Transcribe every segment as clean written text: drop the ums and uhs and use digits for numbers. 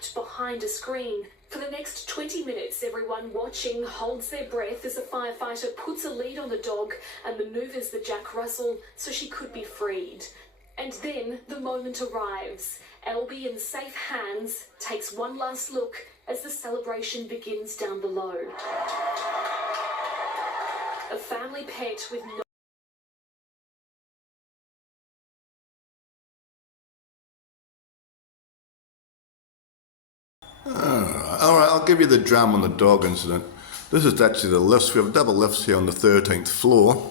trapped behind a screen. For the next 20 minutes, everyone watching holds their breath as a firefighter puts a lead on the dog and manoeuvres the Jack Russell so she could be freed. And then the moment arrives. Elbie, in safe hands, takes one last look as the celebration begins down below. A family pet with no... Alright, I'll give you the drum on the dog incident. This is actually the lifts. We have double lifts here on the 13th floor.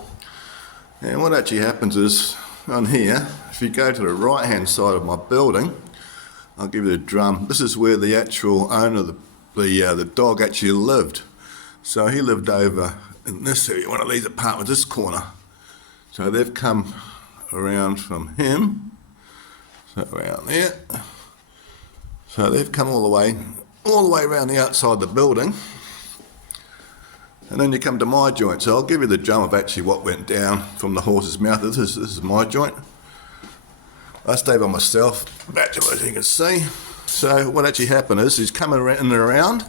And what actually happens is, on here, if you go to the right hand side of my building, I'll give you the drum. This is where the actual owner of the dog actually lived. So he lived over in this area, one of these apartments, this corner. So they've come around from him, so around there. So they've come all the way around the outside of the building. And then you come to my joint. So I'll give you the drum of actually what went down from the horse's mouth. This is my joint. I stay by myself, bachelor as you can see. So what actually happened is he's coming in and around.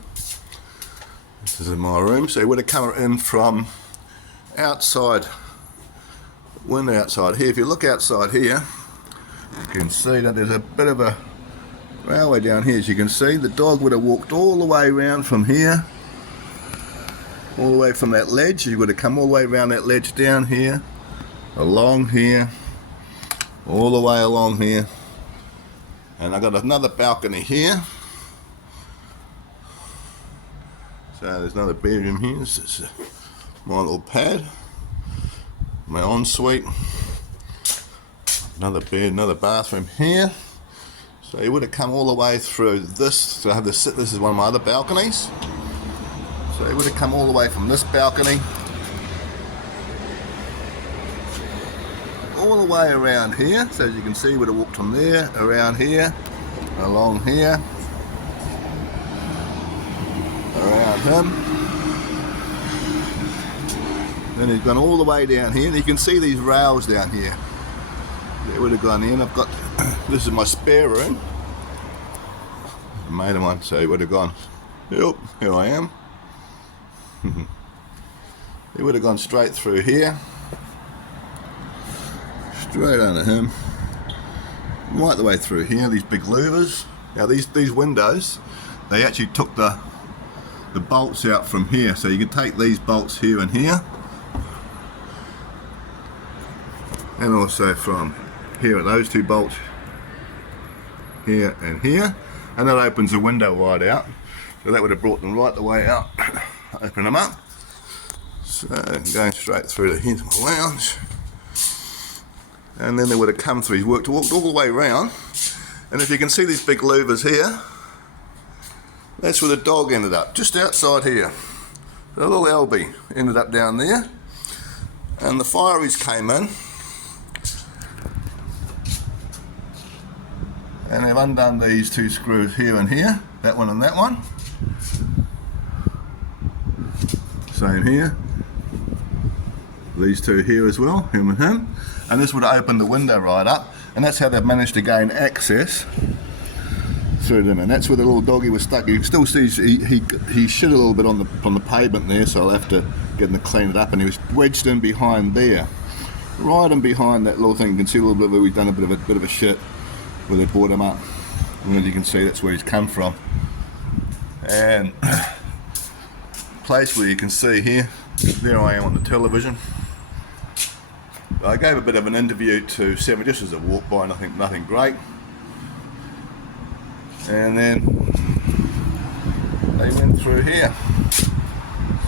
This is in my room. So he would have come in from outside, window outside here. If you look outside here, you can see that there's a bit of a railway down here. As you can see, the dog would have walked all the way around from here, all the way from that ledge. He would have come all the way around that ledge down here, along here, all the way along here. And I've got another balcony here. So there's another bedroom here. This is my little pad, my ensuite. Another bed, another bathroom here. So he would have come all the way through this. So I have this is one of my other balconies. So he would have come all the way from this balcony all the way around here. So as you can see, he would have walked from there, around here, along here, around him. Then he's gone all the way down here. And you can see these rails down here. They would have gone in. I've got, this is my spare room. I made him one, so he would have gone, yep, here I am. He would have gone straight through here, straight under him, right the way through here. These big louvers. Now these windows, they actually took the bolts out from here, so you can take these bolts here and here, and also from here at those two bolts here and here, and that opens the window right out. So that would have brought them right the way out. Open them up. So going straight through to here's my lounge, and then they would have come through. He's walked all the way around, and if you can see these big louvers here, that's where the dog ended up, just outside here. The little Elbie ended up down there, and the fireys came in. And they've undone these two screws here and here, that one and that one. Same here. These two here as well, him and him. And this would open the window right up, and that's how they've managed to gain access through them. And that's where the little doggy was stuck. You can still see he shit a little bit on the pavement there, so I'll have to get him to clean it up. And he was wedged in behind there, right in behind that little thing. You can see a little bit where we've done a bit of a shit, where they brought him up. And as you can see, that's where he's come from. And place where you can see here, there I am on the television. I gave a bit of an interview to Seven, just as a walk by, nothing great. And then they went through here.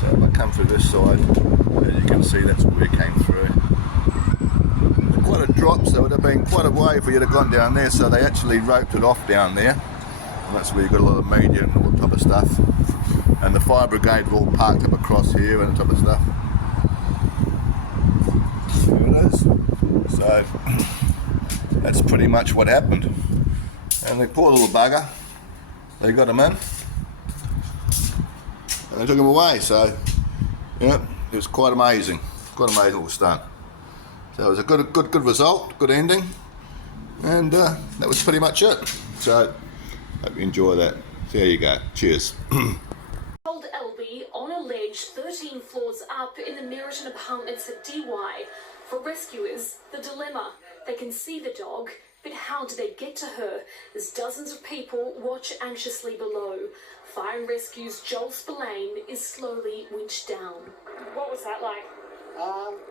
So if I come through this side, as you can see, that's where he came through. Quite a drop, so it would have been quite a way for you to have gone down there, so they actually roped it off down there, and that's where you got a lot of media and all that type of stuff. And the Firebrigade were all parked up across here and that type of stuff. There it is. So that's pretty much what happened. And the poor little bugger, they got him in and they took him away. So yeah, it was quite amazing what was done. So it was a good result, good ending, and that was pretty much it. So Hope you enjoy that. So there you go. Cheers. Hold Elbie on a ledge 13 floors up in the Meriton Apartments at DY. For rescuers, the dilemma. They can see the dog, but how do they get to her as dozens of people watch anxiously below? Fire and Rescue's Joel Spillane is slowly winched down. What was that like?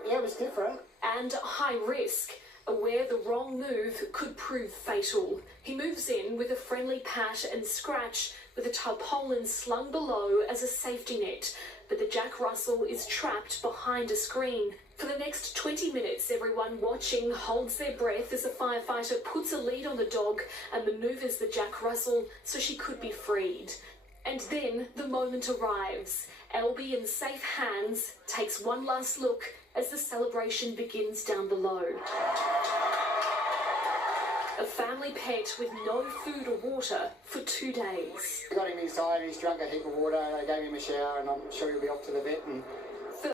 Yeah, it was different. And high risk, aware the wrong move could prove fatal. He moves in with a friendly pat and scratch, with a tarpaulin slung below as a safety net. But the Jack Russell is trapped behind a screen. For the next 20 minutes, everyone watching holds their breath as a firefighter puts a lead on the dog and manoeuvres the Jack Russell so she could be freed. And then the moment arrives. Elbie, in safe hands, takes one last look as the celebration begins down below. A family pet with no food or water for 2 days. We got him inside, he's drunk a heap of water, they gave him a shower, and I'm sure he'll be off to the vet, and